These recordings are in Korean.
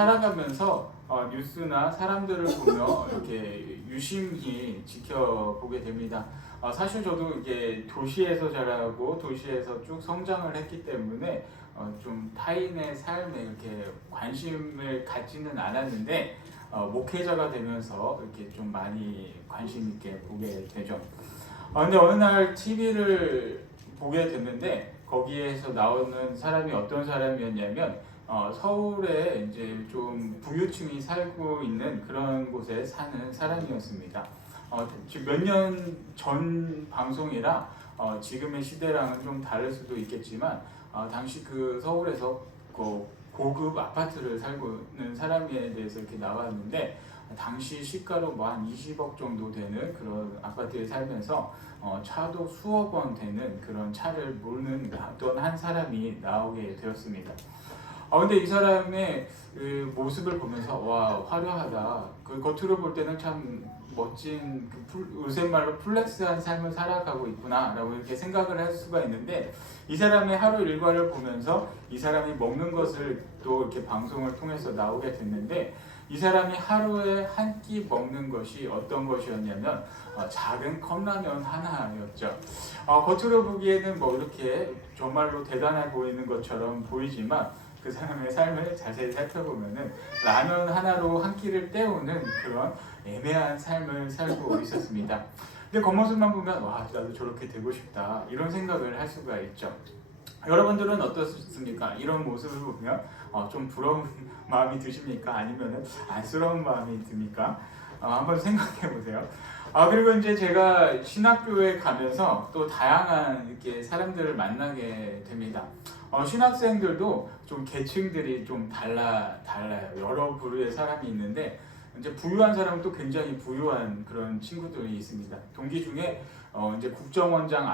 살아가면서 뉴스나 사람들을 보며 이렇게 유심히 지켜보게 됩니다. 사실 저도 이게 도시에서 자라고 도시에서 쭉 성장을 했기 때문에 좀 타인의 삶에 이렇게 관심을 갖지는 않았는데 목회자가 되면서 이렇게 좀 많이 관심 있게 보게 되죠. 근데 어느 날 TV를 보게 됐는데 거기에서 나오는 사람이 어떤 사람이었냐면 서울에 이제 좀 부유층이 살고 있는 그런 곳에 사는 사람이었습니다. 지금 몇 년 전 방송이라 지금의 시대랑은 좀 다를 수도 있겠지만 당시 그 서울에서 그 고급 아파트를 살고 있는 사람에 대해서 이렇게 나왔는데 당시 시가로 뭐 한 20억 정도 되는 그런 아파트에 살면서 차도 수억 원 되는 그런 차를 몰는 어떤 한 사람이 나오게 되었습니다. 근데 이 사람의 그 모습을 보면서 와 화려하다. 그 겉으로 볼 때는 참 멋진 요새 말로 플렉스한 삶을 살아가고 있구나라고 이렇게 생각을 할 수가 있는데 이 사람의 하루 일과를 보면서 이 사람이 먹는 것을 또 이렇게 방송을 통해서 나오게 됐는데 이 사람이 하루에 한 끼 먹는 것이 어떤 것이었냐면 작은 컵라면 하나였죠. 겉으로 보기에는 뭐 이렇게 정말로 대단해 보이는 것처럼 보이지만 그 사람의 삶을 자세히 살펴보면은 라면 하나로 한 끼를 때우는 그런 애매한 삶을 살고 있었습니다. 근데 겉모습만 보면 와 나도 저렇게 되고 싶다 이런 생각을 할 수가 있죠. 여러분들은 어떻습니까? 이런 모습을 보면 좀 부러운 마음이 드십니까? 아니면 안쓰러운 마음이 듭니까? 한번 생각해 보세요. 그리고 이제 제가 신학교에 가면서 또 다양한 이렇게 사람들을 만나게 됩니다. 신학생들도 좀 계층들이 좀 달라요. 여러 부류의 사람이 있는데 이제 부유한 사람은 또 굉장히 부유한 그런 친구들이 있습니다. 동기 중에 이제 국정원장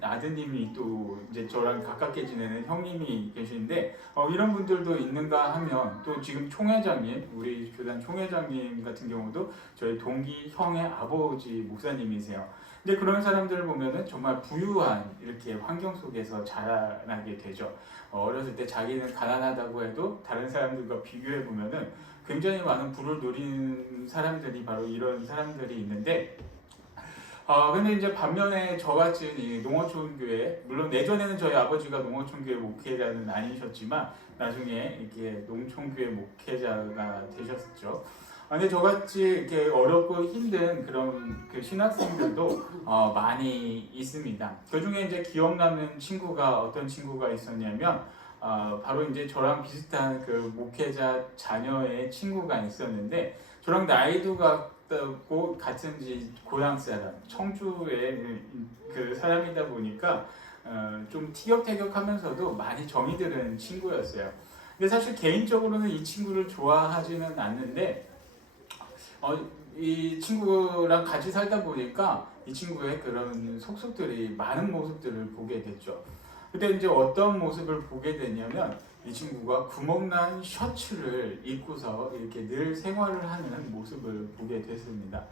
아드님이 또 이제 저랑 가깝게 지내는 형님이 계시는데 이런 분들도 있는가 하면 또 지금 총회장님 우리 교단 총회장님 같은 경우도 저희 동기 형의 아버지 목사님이세요. 근데 그런 사람들을 보면은 정말 부유한 이렇게 환경 속에서 자라나게 되죠. 어렸을 때 자기는 가난하다고 해도 다른 사람들과 비교해 보면은 굉장히 많은 부를 누리는 사람들이 바로 이런 사람들이 있는데 근데 이제 반면에 저같이 이 농어촌교회 물론 예전에는 저희 아버지가 농어촌교회 목회자는 아니셨지만 나중에 이렇게 농촌교회 목회자가 되셨죠. 근데 저같이 이렇게 어렵고 힘든 그런 그 신학생들도 많이 있습니다. 그 중에 이제 기억나는 친구가 어떤 친구가 있었냐면 바로 이제 저랑 비슷한 그 목회자 자녀의 친구가 있었는데 저랑 나이도 같고 같은 고향 사람 청주의 그 사람이다 보니까 좀 티격태격하면서도 많이 정이 드는 친구였어요. 근데 사실 개인적으로는 이 친구를 좋아하지는 않는데 이 친구랑 같이 살다 보니까 이 친구의 그런 속속들이 많은 모습들을 보게 됐죠. 그때 이제 어떤 모습을 보게 되냐면 이 친구가 구멍난 셔츠를 입고서 이렇게 늘 생활을 하는 모습을 보게 됐습니다.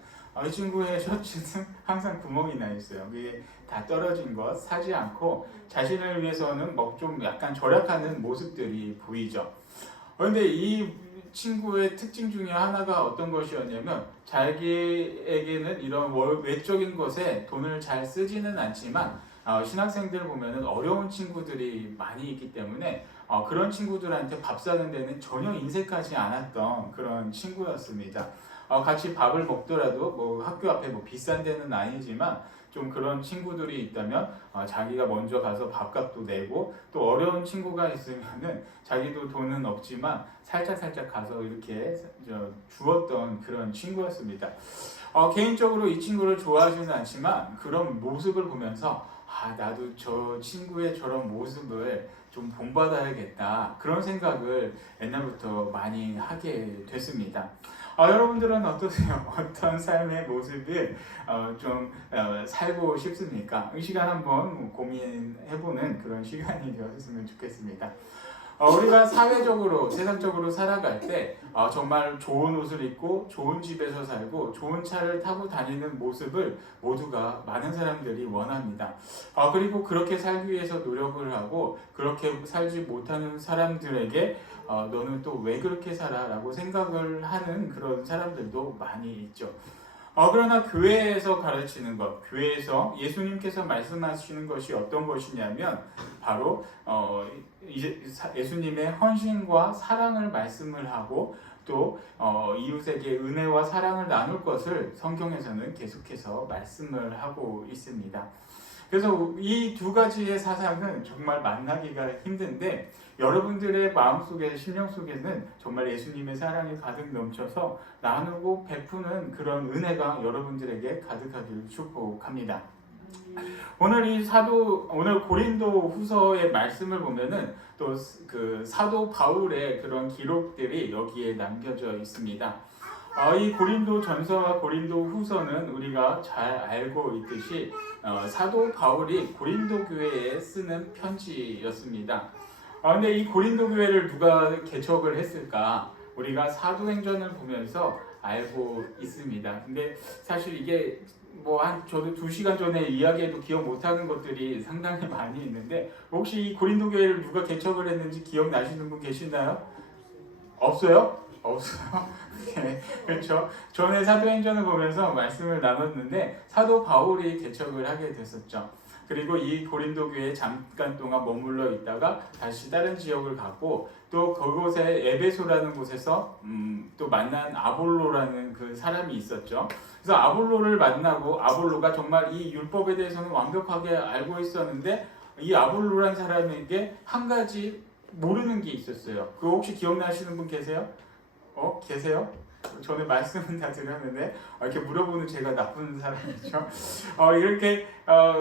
이 친구의 셔츠는 항상 구멍이 나 있어요. 그게 다 떨어진 것 사지 않고 자신을 위해서는 뭐 좀 약간 절약하는 모습들이 보이죠. 그런데 이 친구의 특징 중에 하나가 어떤 것이었냐면 자기에게는 이런 외적인 것에 돈을 잘 쓰지는 않지만 신학생들 보면은 어려운 친구들이 많이 있기 때문에 그런 친구들한테 밥 사는 데는 전혀 인색하지 않았던 그런 친구였습니다. 같이 밥을 먹더라도 뭐 학교 앞에 뭐 비싼 데는 아니지만 좀 그런 친구들이 있다면 자기가 먼저 가서 밥값도 내고 또 어려운 친구가 있으면은 자기도 돈은 없지만 살짝 가서 이렇게 주었던 그런 친구였습니다. 개인적으로 이 친구를 좋아하지는 않지만 그런 모습을 보면서 나도 저 친구의 저런 모습을 좀 본받아야겠다 그런 생각을 옛날부터 많이 하게 됐습니다. 여러분들은 어떠세요? 어떤 삶의 모습을 좀 살고 싶습니까? 이 시간 한번 고민해보는 그런 시간이 되었으면 좋겠습니다. 우리가 사회적으로 세상적으로 살아갈 때 정말 좋은 옷을 입고 좋은 집에서 살고 좋은 차를 타고 다니는 모습을 모두가 많은 사람들이 원합니다. 그리고 그렇게 살기 위해서 노력을 하고 그렇게 살지 못하는 사람들에게 너는 또 왜 그렇게 살아? 라고 생각을 하는 그런 사람들도 많이 있죠. 그러나 교회에서 가르치는 것, 교회에서 예수님께서 말씀하시는 것이 어떤 것이냐면 바로 이제 예수님의 헌신과 사랑을 말씀을 하고 또 이웃에게 은혜와 사랑을 나눌 것을 성경에서는 계속해서 말씀을 하고 있습니다. 그래서 이 두 가지의 사상은 정말 만나기가 힘든데 여러분들의 마음속에 심령 속에는 정말 예수님의 사랑이 가득 넘쳐서 나누고 베푸는 그런 은혜가 여러분들에게 가득하길 축복합니다. 오늘 고린도 후서의 말씀을 보면은 또 그 사도 바울의 그런 기록들이 여기에 남겨져 있습니다. 이 고린도 전서와 고린도 후서는 우리가 잘 알고 있듯이 사도 바울이 고린도 교회에 쓰는 편지였습니다. 근데 이 고린도 교회를 누가 개척을 했을까? 우리가 사도행전을 보면서 알고 있습니다. 근데 사실 이게 저도 2시간 전에 이야기해도 기억 못하는 것들이 상당히 많이 있는데 혹시 이 고린도 교회를 누가 개척을 했는지 기억나시는 분 계시나요? 없어요? 없어요? 네, 그렇죠. 전에 사도행전을 보면서 말씀을 나눴는데 사도 바울이 개척을 하게 됐었죠. 그리고 이 고린도 교회에 잠깐 동안 머물러 있다가 다시 다른 지역을 갔고 또 그곳에 에베소라는 곳에서 또 만난 아볼로라는 그 사람이 있었죠. 그래서 아볼로를 만나고 아볼로가 정말 이 율법에 대해서는 완벽하게 알고 있었는데 이 아볼로라는 사람에게 한 가지 모르는 게 있었어요. 그거 혹시 기억나시는 분 계세요? 계세요? 전에 말씀은 다 드렸는데 이렇게 물어보는 제가 나쁜 사람이죠. 이렇게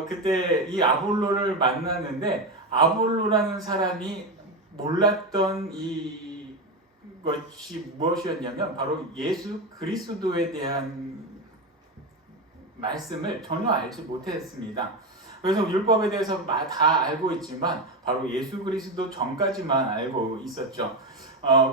그때 이 아볼로를 만났는데 아볼로라는 사람이 몰랐던 이 것이 무엇이었냐면 바로 예수 그리스도에 대한 말씀을 전혀 알지 못했습니다. 그래서 율법에 대해서 다 알고 있지만 바로 예수 그리스도 전까지만 알고 있었죠.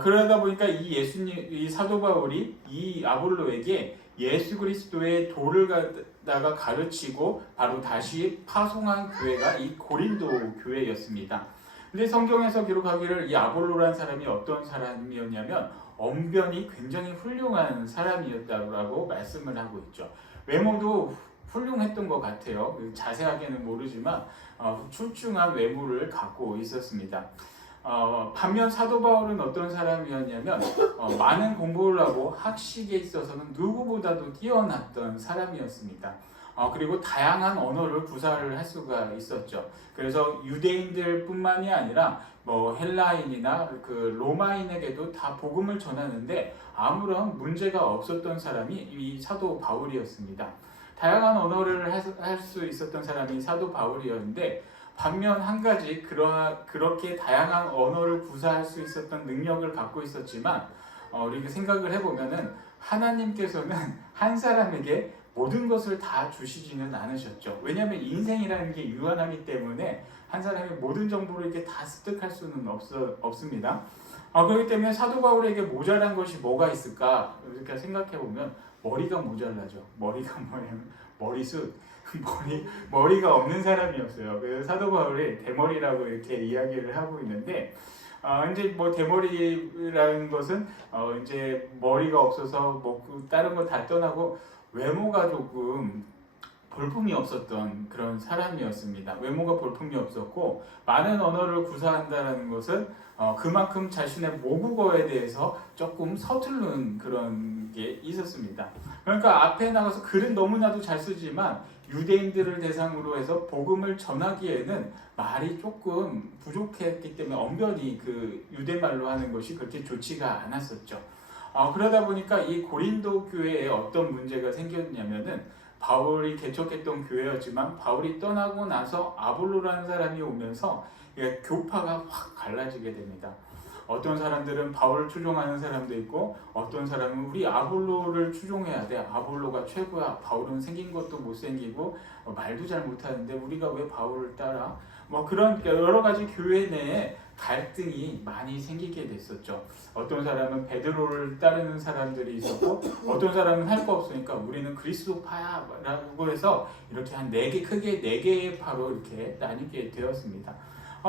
그러다 보니까 이 사도 바울이 이 아볼로에게 예수 그리스도의 도를 갖다가 가르치고 바로 다시 파송한 교회가 이 고린도 교회였습니다. 근데 성경에서 기록하기를 이 아볼로라는 사람이 어떤 사람이었냐면 언변이 굉장히 훌륭한 사람이었다고 말씀을 하고 있죠. 외모도 훌륭했던 것 같아요. 자세하게는 모르지만 출중한 외모를 갖고 있었습니다. 반면 사도 바울은 어떤 사람이었냐면 많은 공부를 하고 학식에 있어서는 누구보다도 뛰어났던 사람이었습니다. 그리고 다양한 언어를 구사를 할 수가 있었죠. 그래서 유대인들 뿐만이 아니라 헬라인이나 그 로마인에게도 다 복음을 전하는데 아무런 문제가 없었던 사람이 이 사도 바울이었습니다. 다양한 언어를 할 수 있었던 사람이 사도 바울이었는데 반면 한 가지 그렇게 다양한 언어를 구사할 수 있었던 능력을 갖고 있었지만 우리가 생각을 해보면은 하나님께서는 한 사람에게 모든 것을 다 주시지는 않으셨죠. 왜냐하면 인생이라는 게 유한하기 때문에 한 사람의 모든 정보를 이렇게 다 습득할 수는 없습니다. 그렇기 때문에 사도 바울에게 모자란 것이 뭐가 있을까 이렇게 생각해 보면 머리가 모자라죠. 머리가 뭐냐면 머리숱. 머리가 없는 사람이었어요. 그래서 사도 바울이 대머리라고 이렇게 이야기를 하고 있는데, 이제 대머리라는 것은 이제 머리가 없어서 다른 거 다 떠나고 외모가 조금 볼품이 없었던 그런 사람이었습니다. 외모가 볼품이 없었고 많은 언어를 구사한다는 것은 그만큼 자신의 모국어에 대해서 조금 서투른 그런 게 있었습니다. 그러니까 앞에 나가서 글은 너무나도 잘 쓰지만 유대인들을 대상으로 해서 복음을 전하기에는 말이 조금 부족했기 때문에 언변이 그 유대말로 하는 것이 그렇게 좋지가 않았었죠. 그러다 보니까 이 고린도 교회에 어떤 문제가 생겼냐면은 바울이 개척했던 교회였지만 바울이 떠나고 나서 아볼로라는 사람이 오면서 교파가 확 갈라지게 됩니다. 어떤 사람들은 바울을 추종하는 사람도 있고 어떤 사람은 우리 아볼로를 추종해야 돼. 아볼로가 최고야. 바울은 생긴 것도 못생기고 말도 잘 못하는데 우리가 왜 바울을 따라? 그런 여러 가지 교회 내에 갈등이 많이 생기게 됐었죠. 어떤 사람은 베드로를 따르는 사람들이 있었고 어떤 사람은 할 거 없으니까 우리는 그리스도파야 라고 해서 이렇게 한 4개 크게 4개의 파로 이렇게 나뉘게 되었습니다.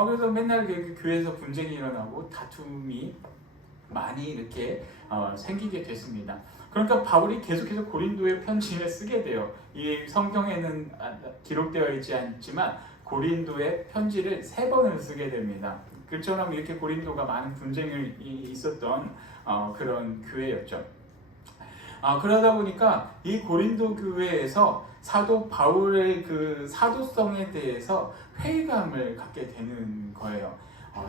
그래서 맨날 그 교회에서 분쟁이 일어나고 다툼이 많이 이렇게 생기게 됐습니다. 그러니까 바울이 계속해서 고린도에 편지를 쓰게 돼요. 이 성경에는 기록되어 있지 않지만 고린도에 편지를 3번을 쓰게 됩니다. 그처럼 이렇게 고린도가 많은 분쟁이 있었던 그런 교회였죠. 그러다 보니까 이 고린도 교회에서 사도 바울의 그 사도성에 대해서 회의감을 갖게 되는 거예요.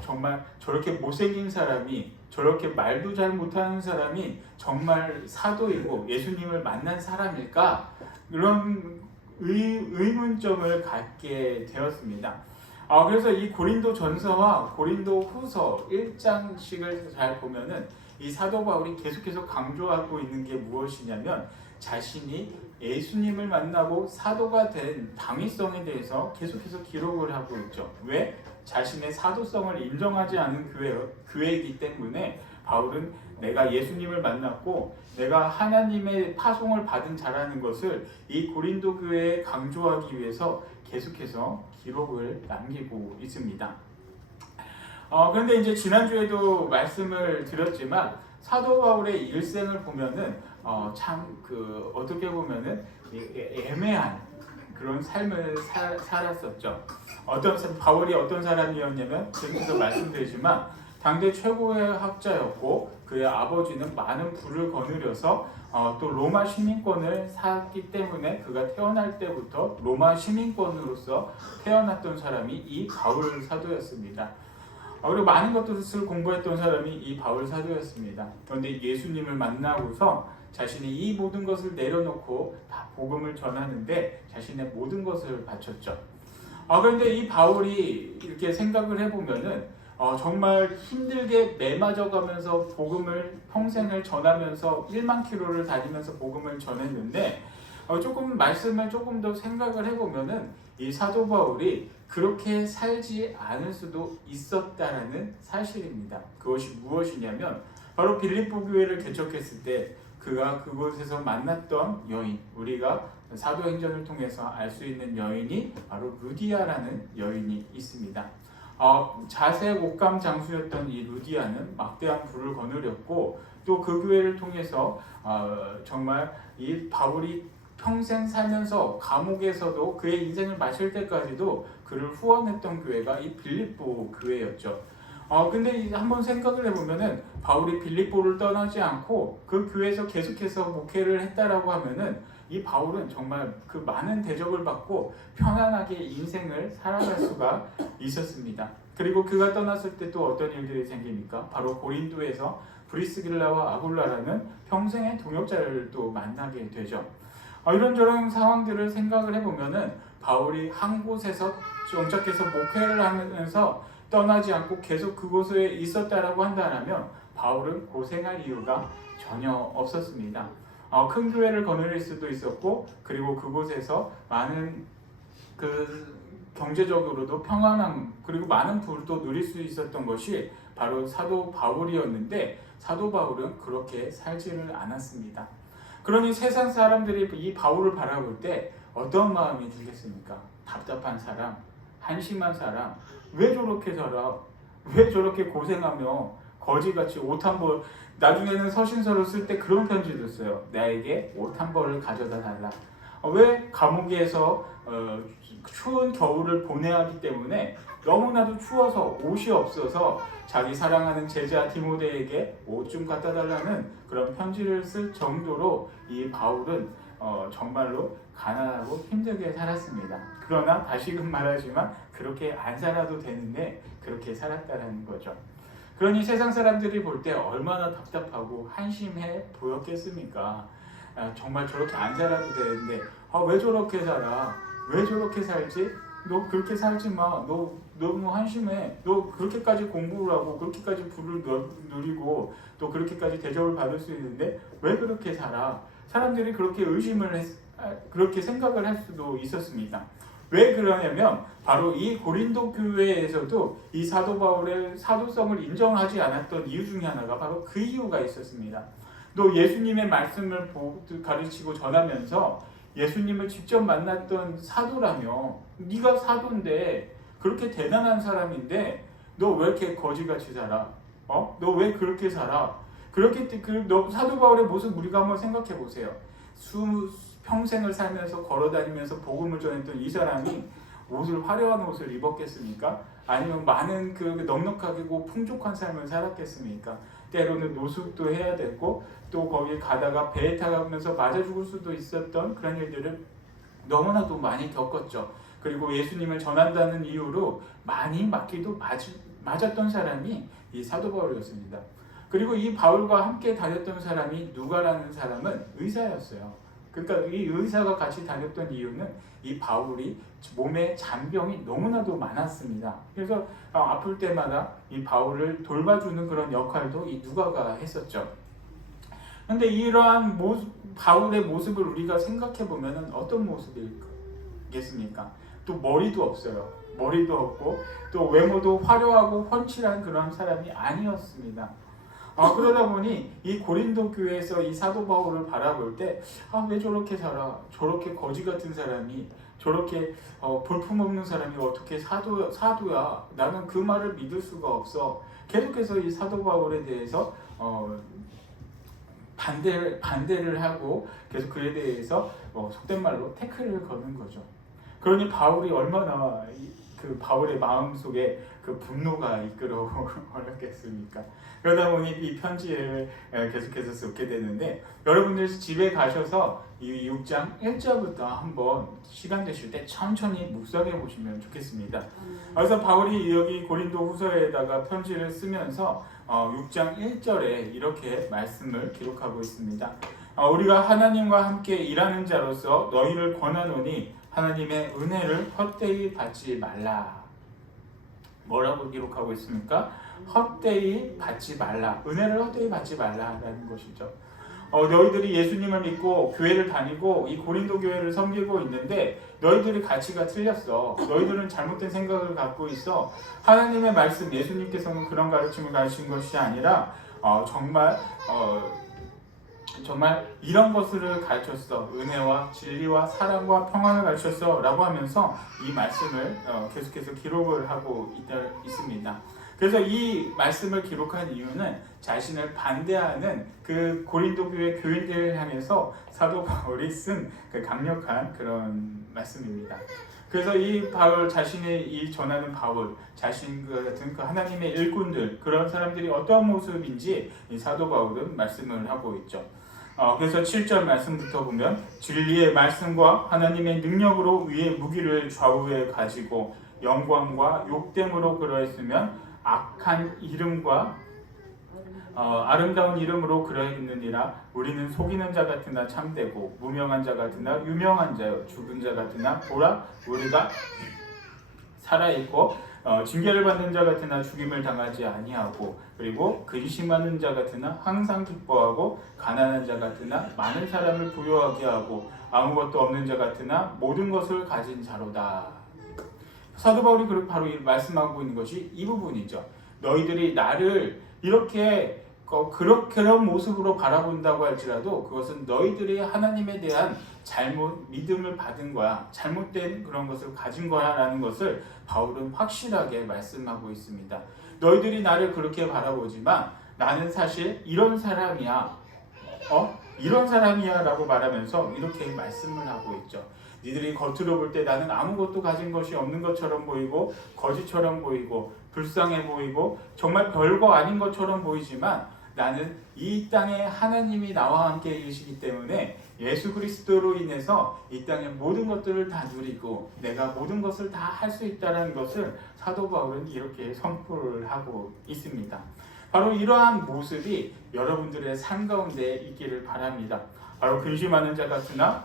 정말 저렇게 못생긴 사람이, 저렇게 말도 잘 못하는 사람이 정말 사도이고 예수님을 만난 사람일까? 이런 의문점을 갖게 되었습니다. 그래서 이 고린도 전서와 고린도 후서 1장씩을 잘 보면은 이 사도 바울이 계속해서 강조하고 있는 게 무엇이냐면 자신이 예수님을 만나고 사도가 된 당위성에 대해서 계속해서 기록을 하고 있죠. 왜? 자신의 사도성을 인정하지 않은 교회이기 때문에 바울은 내가 예수님을 만났고 내가 하나님의 파송을 받은 자라는 것을 이 고린도 교회에 강조하기 위해서 계속해서 기록을 남기고 있습니다. 그런데 이제 지난주에도 말씀을 드렸지만 사도 바울의 일생을 보면은 어떻게 보면은 애매한 그런 삶을 살았었죠. 바울이 어떤 사람이었냐면 지금도 말씀드리지만 당대 최고의 학자였고 그의 아버지는 많은 부를 거느려서 또 로마 시민권을 샀기 때문에 그가 태어날 때부터 로마 시민권으로서 태어났던 사람이 이 바울 사도였습니다. 그리고 많은 것들을 공부했던 사람이 이 바울 사도였습니다. 그런데 예수님을 만나고서 자신이 이 모든 것을 내려놓고 다 복음을 전하는데 자신의 모든 것을 바쳤죠. 그런데 이 바울이 이렇게 생각을 해보면은 정말 힘들게 매맞아가면서 복음을 평생을 전하면서 1만 킬로를 다니면서 복음을 전했는데 말씀을 조금 더 생각을 해보면은 이 사도 바울이 그렇게 살지 않을 수도 있었다라는 사실입니다. 그것이 무엇이냐면 바로 빌립보 교회를 개척했을 때 그가 그곳에서 만났던 여인, 우리가 사도행전을 통해서 알 수 있는 여인이 바로 루디아라는 여인이 있습니다. 자세 목감 장수였던 이 루디아는 막대한 부를 거느렸고 또 그 교회를 통해서 정말 이 바울이 평생 살면서 감옥에서도 그의 인생을 마칠 때까지도 그를 후원했던 교회가 이 빌립보 교회였죠. 근데 한번 생각을 해보면은 바울이 빌립보를 떠나지 않고 그 교회에서 계속해서 목회를 했다라고 하면은 이 바울은 정말 그 많은 대접을 받고 편안하게 인생을 살아갈 수가 있었습니다. 그리고 그가 떠났을 때 또 어떤 일들이 생깁니까? 바로 고린도에서 브리스길라와 아굴라라는 평생의 동역자를 또 만나게 되죠. 이런저런 상황들을 생각을 해보면은 바울이 한 곳에서 정착해서 목회를 하면서 떠나지 않고 계속 그곳에 있었다라고 한다면 바울은 고생할 이유가 전혀 없었습니다. 큰 교회를 거느릴 수도 있었고 그리고 그곳에서 많은 경제적으로도 평안함 그리고 많은 부도 누릴 수 있었던 것이 바로 사도 바울이었는데 사도 바울은 그렇게 살지를 않았습니다. 그러니 세상 사람들이 이 바울을 바라볼 때 어떤 마음이 들겠습니까? 답답한 사람, 한심한 사람, 왜 저렇게 살아? 왜 저렇게 고생하며 거지같이 옷 한 벌, 나중에는 서신서를 쓸 때 그런 편지도 써요. 나에게 옷 한 벌을 가져다 달라. 왜 감옥에서 추운 겨울을 보내야 하기 때문에 너무나도 추워서 옷이 없어서 자기 사랑하는 제자 디모데에게 옷 좀 갖다 달라는 그런 편지를 쓸 정도로 이 바울은 정말로 가난하고 힘들게 살았습니다. 그러나 다시금 말하지만 그렇게 안 살아도 되는데 그렇게 살았다는 거죠. 그러니 세상 사람들이 볼 때 얼마나 답답하고 한심해 보였겠습니까? 정말 저렇게 안 살아도 되는데 왜 저렇게 살아? 왜 저렇게 살지? 너 그렇게 살지 마. 너 너무 한심해. 너 그렇게까지 공부를 하고 그렇게까지 부를 누리고 또 그렇게까지 대접을 받을 수 있는데 왜 그렇게 살아? 사람들이 그렇게 그렇게 생각을 할 수도 있었습니다. 왜 그러냐면 바로 이 고린도 교회에서도 이 사도 바울의 사도성을 인정하지 않았던 이유 중에 하나가 바로 그 이유가 있었습니다. 또 예수님의 말씀을 가르치고 전하면서 예수님을 직접 만났던 사도라며 네가 사도인데 그렇게 대단한 사람인데 너 왜 이렇게 거지같이 살아? 너 왜 그렇게 살아? 그렇게 너 사도 바울의 모습 우리가 한번 생각해 보세요. 평생을 살면서 걸어다니면서 복음을 전했던 이 사람이 화려한 옷을 입었겠습니까? 아니면 많은 넉넉하고 풍족한 삶을 살았겠습니까? 때로는 노숙도 해야 되고 또 거기 가다가 배에 타가면서 맞아 죽을 수도 있었던 그런 일들을 너무나도 많이 겪었죠. 그리고 예수님을 전한다는 이유로 많이 맞았던 사람이 이 사도 바울이었습니다. 그리고 이 바울과 함께 다녔던 사람이 누가라는 사람은 의사였어요. 그러니까 이 의사가 같이 다녔던 이유는 이 바울이 몸에 잔병이 너무나도 많았습니다. 그래서 아플 때마다 이 바울을 돌봐주는 그런 역할도 이 누가가 했었죠. 근데 이러한 바울의 모습을 우리가 생각해 보면 어떤 모습이겠습니까? 또 머리도 없어요. 머리도 없고 또 외모도 화려하고 훤칠한 그런 사람이 아니었습니다. 그러다 보니 이 고린도 교회에서 이 사도 바울을 바라볼 때 왜 저렇게 살아? 저렇게 거지 같은 사람이 저렇게 볼품없는 사람이 어떻게 사도야? 나는 그 말을 믿을 수가 없어. 계속해서 이 사도 바울에 대해서 반대를 하고 계속 그에 대해서 속된 말로 태클을 거는 거죠. 그러니 바울이 얼마나 그 바울의 마음속에 그 분노가 이끌어오겠습니까? 그러다 보니 이 편지를 계속해서 쓰게 되는데 여러분들 집에 가셔서 이 6장 1절부터 한번 시간 되실 때 천천히 묵상해 보시면 좋겠습니다. 그래서 바울이 여기 고린도 후서에다가 편지를 쓰면서 6장 1절에 이렇게 말씀을 기록하고 있습니다. 우리가 하나님과 함께 일하는 자로서 너희를 권하노니 하나님의 은혜를 헛되이 받지 말라. 뭐라고 기록하고 있습니까? 헛되이 받지 말라. 은혜를 헛되이 받지 말라라는 것이죠. 너희들이 예수님을 믿고 교회를 다니고 이 고린도 교회를 섬기고 있는데 너희들이 가치가 틀렸어. 너희들은 잘못된 생각을 갖고 있어. 하나님의 말씀, 예수님께서는 그런 가르침을 가르친 것이 아니라 정말 이런 것을 가르쳤어. 은혜와 진리와 사랑과 평안을 가르쳤어 라고 하면서 이 말씀을 계속해서 기록을 하고 있습니다. 그래서 이 말씀을 기록한 이유는 자신을 반대하는 그 고린도 교회 교인들을 향해서 사도 바울이 쓴 그 강력한 그런 말씀입니다. 그래서 이 바울 자신이 이 전하는 바울 자신 같은 그 하나님의 일꾼들 그런 사람들이 어떤 모습인지 이 사도 바울은 말씀을 하고 있죠. 그래서 7절 말씀부터 보면 진리의 말씀과 하나님의 능력으로 위의 무기를 좌우에 가지고 영광과 욕됨으로 그러했으면 악한 이름과 아름다운 이름으로 그러했느니라. 우리는 속이는 자 같으나 참되고 무명한 자 같으나 유명한 자요 죽은 자 같으나 보라 우리가 살아있고 징계를 받는 자 같으나 죽임을 당하지 아니하고 그리고 근심하는 자 같으나 항상 기뻐하고 가난한 자 같으나 많은 사람을 부유하게 하고 아무것도 없는 자 같으나 모든 것을 가진 자로다. 사도 바울이 바로 말씀하고 있는 것이 이 부분이죠. 너희들이 나를 이렇게 그런 모습으로 바라본다고 할지라도 그것은 너희들이 하나님에 대한 잘못 믿음을 받은 거야. 잘못된 그런 것을 가진 거야 라는 것을 바울은 확실하게 말씀하고 있습니다. 너희들이 나를 그렇게 바라보지만 나는 사실 이런 사람이야. 이런 사람이야 라고 말하면서 이렇게 말씀을 하고 있죠. 니들이 겉으로 볼 때 나는 아무것도 가진 것이 없는 것처럼 보이고 거지처럼 보이고 불쌍해 보이고 정말 별거 아닌 것처럼 보이지만 나는 이 땅에 하나님이 나와 함께 계시기 때문에 예수 그리스도로 인해서 이 땅의 모든 것들을 다 누리고 내가 모든 것을 다 할 수 있다는 것을 사도 바울은 이렇게 선포를 하고 있습니다. 바로 이러한 모습이 여러분들의 삶 가운데 있기를 바랍니다. 바로 근심하는 자 같으나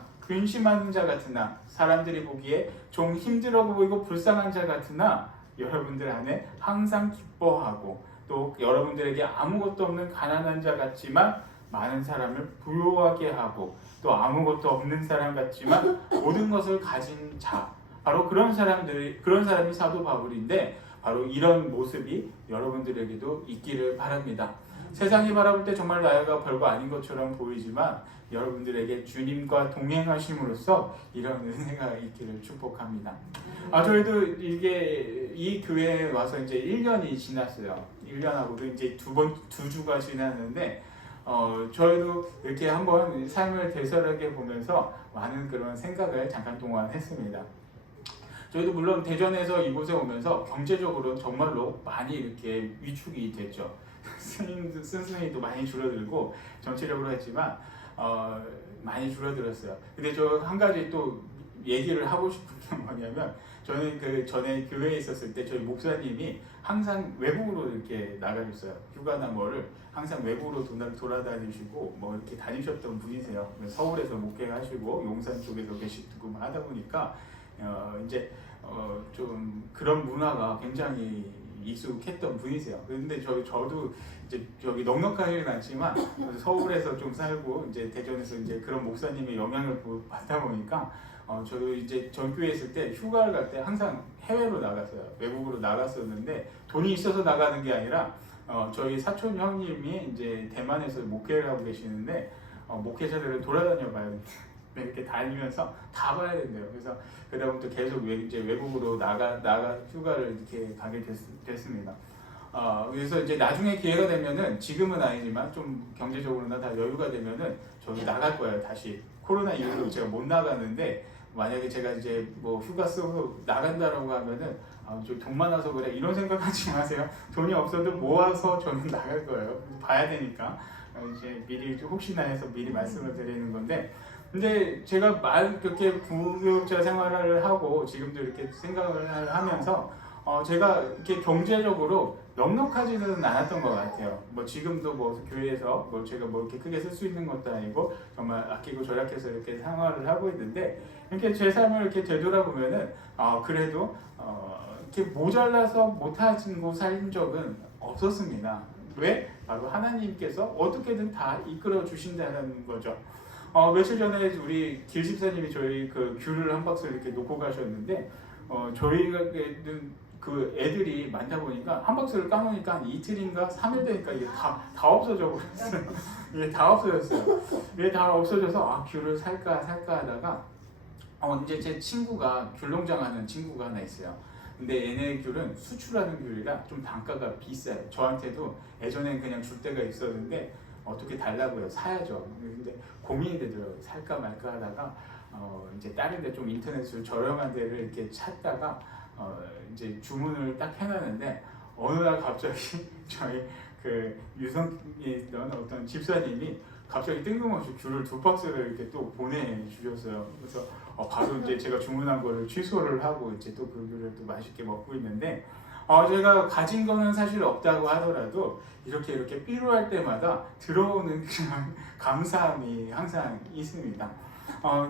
사람들이 보기에 좀 힘들어 보이고 불쌍한 자 같으나 여러분들 안에 항상 기뻐하고 또 여러분들에게 아무것도 없는 가난한 자 같지만 많은 사람을 부유하게 하고 또 아무것도 없는 사람 같지만 모든 것을 가진 자 바로 그런 사람이 사도 바울인데 바로 이런 모습이 여러분들에게도 있기를 바랍니다. 세상이 바라볼 때 정말 나이가 별거 아닌 것처럼 보이지만 여러분들에게 주님과 동행하심으로써 이런 은혜가 있기를 축복합니다. 저희도 이 교회에 와서 이제 1년이 지났어요. 1년하고도 이제 두 주가 지났는데, 저희도 이렇게 한번 삶을 되살아게 보면서 많은 그런 생각을 잠깐 동안 했습니다. 저희도 물론 대전에서 이곳에 오면서 경제적으로 정말로 많이 이렇게 위축이 됐죠. 스승님도 많이 줄어들고 전체적으로 했지만 많이 줄어들었어요. 근데 저 한 가지 또 얘기를 하고 싶은 게 뭐냐면, 저는 그 전에 교회에 있었을 때 저희 목사님이 항상 외국으로 이렇게 나가셨어요. 휴가나 뭐를 항상 외국으로 돌아다니시고 뭐 이렇게 다니셨던 분이세요. 서울에서 목회하시고 용산 쪽에서 계시고 하다 보니까 이제 좀 그런 문화가 굉장히 익숙했던 분이세요. 근데 저도 이제 여기 넉넉하지는 않지만 서울에서 좀 살고 이제 대전에서 이제 그런 목사님의 영향을 받다 보니까 저도 이제 전교회 있을 때 휴가를 갈 때 항상 해외로 나갔어요. 외국으로 나갔었는데 돈이 있어서 나가는 게 아니라 저희 사촌 형님이 이제 대만에서 목회를 하고 계시는데 목회자들을 돌아다녀 봐요. 이렇게 다니면서 다 봐야 된대요. 그래서 그다음부터 계속 이제 외국으로 나가 휴가를 이렇게 가게 됐습니다. 그래서 이제 나중에 기회가 되면은, 지금은 아니지만 좀 경제적으로나 다 여유가 되면은 저도 나갈 거예요. 다시 코로나 이후로 제가 못 나가는데, 만약에 제가 이제 뭐 휴가 쓰고 나간다라고 하면은 좀 돈 많아서 그래 이런 생각하지 마세요. 돈이 없어도 모아서 저는 나갈 거예요. 봐야 되니까 이제 미리 혹시나 해서 미리 말씀을 드리는 건데. 근데 제가 그렇게 부교육자 생활을 하고 지금도 이렇게 생각을 하면서 제가 이렇게 경제적으로 넉넉하지는 않았던 것 같아요. 뭐 지금도 뭐 교회에서 뭐 제가 뭐 이렇게 크게 쓸 수 있는 것도 아니고 정말 아끼고 절약해서 이렇게 생활을 하고 있는데, 이렇게 제 삶을 이렇게 되돌아보면은 그래도 이렇게 모자라서 못하고 산 적은 없었습니다. 왜? 바로 하나님께서 어떻게든 다 이끌어 주신다는 거죠. 며칠 전에 우리 길 집사님이 저희 그 귤을 한 박스 이렇게 놓고 가셨는데, 저희는 그 애들이 많다 보니까 한 박스를 까놓으니까 한 이틀인가 3일 되니까 이게 다 없어져 버렸어요. 이게 다 없어졌어요. 이게 다 없어져서 귤을 살까 하다가 이제 제 친구가 귤 농장 하는 친구가 하나 있어요. 근데 얘네 귤은 수출하는 귤이라 좀 단가가 비싸요. 저한테도 예전엔 그냥 줄 때가 있었는데 어떻게 달라고요? 사야죠. 근데 고민이 되더라고요. 살까 말까 하다가 이제 다른 데 좀 인터넷으로 저렴한 데를 이렇게 찾다가 이제 주문을 딱 해놨는데, 어느 날 갑자기 저희 그 유성에 있던 어떤 집사님이 갑자기 뜬금없이 귤을 2박스를 이렇게 또 보내주셨어요. 그래서 바로 이제 제가 주문한 거를 취소를 하고 이제 또 그 귤을 또 맛있게 먹고 있는데, 제가 가진 거는 사실 없다고 하더라도 이렇게 필요할 때마다 들어오는 그런 감사함이 항상 있습니다.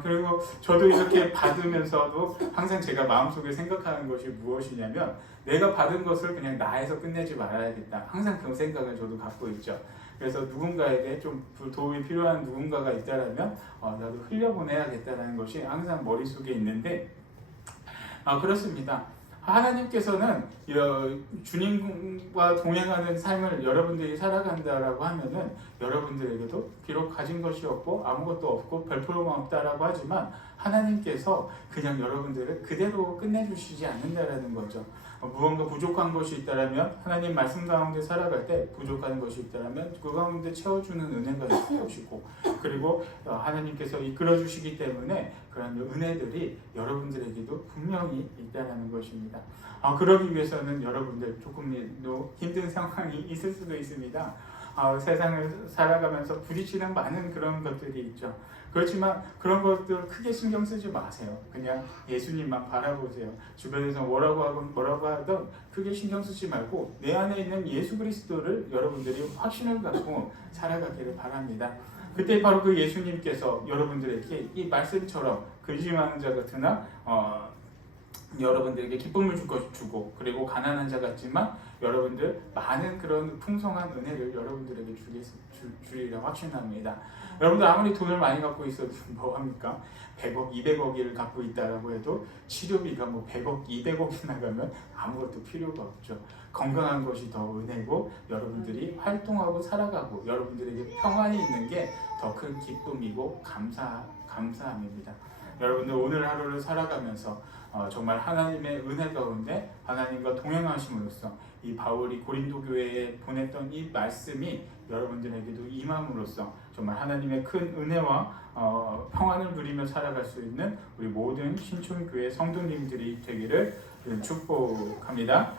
그리고 저도 이렇게 받으면서도 항상 제가 마음속에 생각하는 것이 무엇이냐면, 내가 받은 것을 그냥 나에서 끝내지 말아야겠다. 항상 그런 생각을 저도 갖고 있죠. 그래서 누군가에게 좀 도움이 필요한 누군가가 있다라면 나도 흘려보내야겠다는 것이 항상 머릿속에 있는데, 그렇습니다. 하나님께서는 주님과 동행하는 삶을 여러분들이 살아간다라고 하면은, 여러분들에게도 비록 가진 것이 없고 아무것도 없고 별표가 없다라고 하지만 하나님께서 그냥 여러분들을 그대로 끝내주시지 않는다라는 거죠. 무언가 부족한 것이 있다라면, 하나님 말씀 가운데 살아갈 때 부족한 것이 있다라면 그 가운데 채워주는 은혜가 있을 것이고, 그리고 하나님께서 이끌어 주시기 때문에 그런 은혜들이 여러분들에게도 분명히 있다라는 것입니다. 그러기 위해서는 여러분들 조금도 힘든 상황이 있을 수도 있습니다. 세상을 살아가면서 부딪히는 많은 그런 것들이 있죠. 그렇지만 그런 것들 크게 신경 쓰지 마세요. 그냥 예수님만 바라보세요. 주변에서 뭐라고 하던 크게 신경 쓰지 말고 내 안에 있는 예수 그리스도를 여러분들이 확신을 갖고 살아가기를 바랍니다. 그때 바로 그 예수님께서 여러분들에게 이 말씀처럼 근심하는 자 같으나 여러분들에게 기쁨을 주고, 그리고 가난한 자 같지만 여러분들 많은 그런 풍성한 은혜를 여러분들에게 주리라 확신합니다. 여러분들 아무리 돈을 많이 갖고 있어도 뭐 합니까? 100억, 200억을 갖고 있다라고 해도 치료비가 뭐 100억, 200억이 나가면 아무것도 필요가 없죠. 건강한 것이 더 은혜고 여러분들이 활동하고 살아가고 여러분들에게 평안이 있는 게 더 큰 기쁨이고 감사함입니다. 여러분들 오늘 하루를 살아가면서 정말 하나님의 은혜 가운데 하나님과 동행하심으로써 이 바울이 고린도 교회에 보냈던 이 말씀이 여러분들에게도 임함으로써 정말 하나님의 큰 은혜와 평안을 누리며 살아갈 수 있는 우리 모든 신촌교회 성도님들이 되기를 축복합니다.